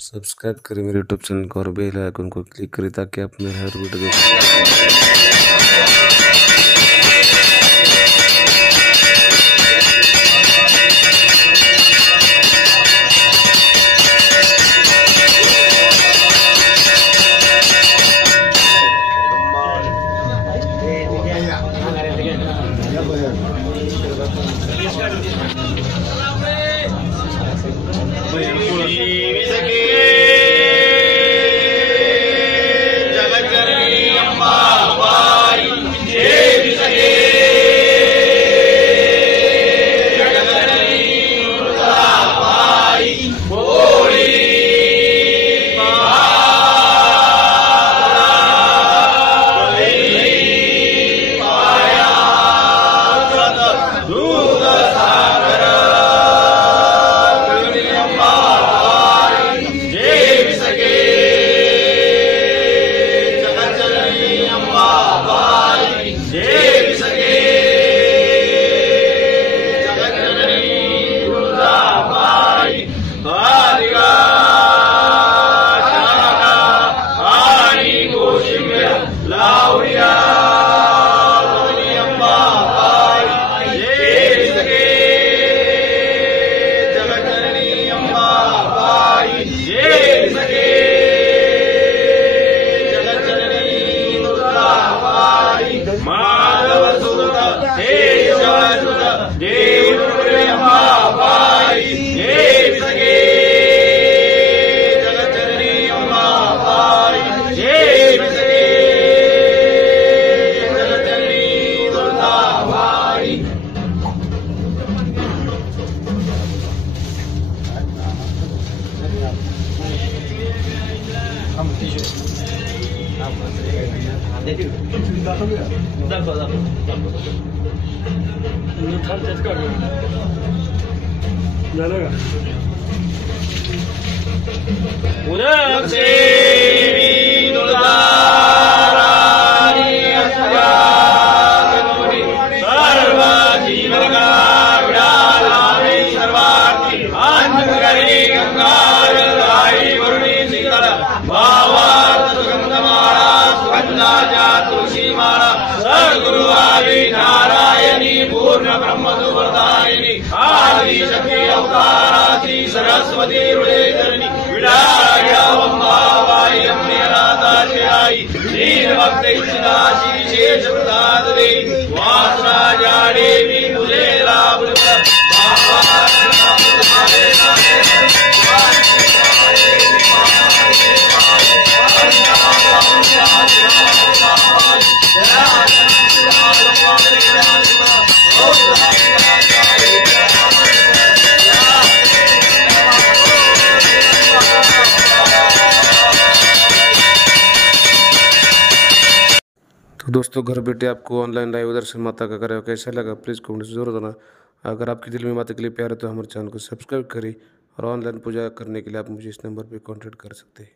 Subscribe करें मेरे YouTube channel को और बेल आइकन को क्लिक करें ताकि आप मेरे हर वीडियो देख सकें। सरस्वती हृदयधरणी विडाळ्यावंबाबाई अम्मेनाथाशयाई दीनभक्तैच्छिदाशी शेषप्रदादे वासराजा देवी मुझे लाभ तो दोस्तों, घर बैठे आपको ऑनलाइन लाइव दर्शन माता का करें कैसा लगा प्लीज़ कमेंट से जरूर देना। अगर आपकी दिल में माता के लिए प्यार है तो हमारे चैनल को सब्सक्राइब करें और ऑनलाइन पूजा करने के लिए आप मुझे इस नंबर पर कॉन्टैक्ट कर सकते हैं।